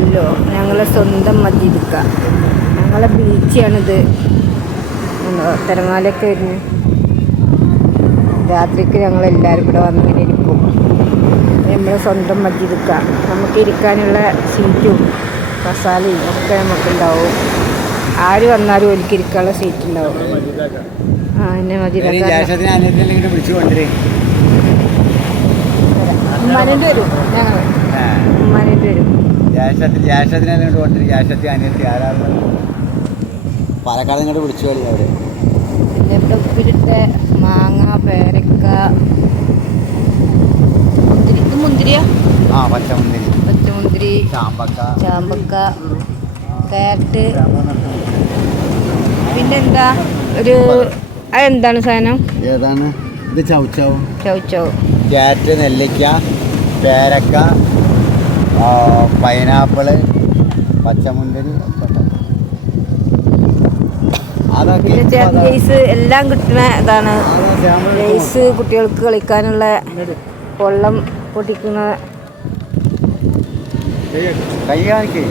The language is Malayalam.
അല്ലല്ലോ, ഞങ്ങളെ സ്വന്തം മസ്ജിദുക്ക, ഞങ്ങളെ ബീച്ചാണിത്. തിരമാലയൊക്കെ വരുന്നു. രാത്രിക്ക് ഞങ്ങളെല്ലാവരും ഇവിടെ വന്നിങ്ങനെ ഇരിക്കും. നമ്മളെ സ്വന്തം മസ്ജിദുക്ക, നമുക്ക് ഇരിക്കാനുള്ള സീറ്റും കസാലയും ഒക്കെ നമുക്കുണ്ടാവും. ആര് വന്നാലും ഒരിക്കൽ ഇരിക്കാനുള്ള സീറ്റ് ഉണ്ടാവും. എന്നെ മസ്ജിദുക്ക ഉമ്മാനേൻ്റെ വരും. ഞങ്ങൾ ഉമ്മാനേൻ്റെ വരും. പാലക്കാട് ഇങ്ങോട്ട് വിളിച്ചു കളി അവിടെ. പിന്നെ ഇവിടെ ഉപ്പിലിട്ട മാങ്ങ, പേരക്ക, മുന്തിരി. ഇത് മുന്തിരിയാ? പച്ചമുന്തിരി, ചാമ്പക്ക, കാരറ്റ്. പിന്നെന്താ ഒരു അതെന്താണ് സാധനം? ഏതാണ് ഇത്? ചൗച്ചൗ. ക്യാരറ്റ്, നെല്ലിക്ക, പേരക്ക, പൈനാപ്പിള്, പച്ചമുന്തിരി, ലേസ് എല്ലാം കിട്ടുന്ന ഇതാണ്. ലേസ് കുട്ടികൾക്ക് കളിക്കാനുള്ള വെള്ളം പൊട്ടിക്കുന്ന കൈ കാണിക്കേ.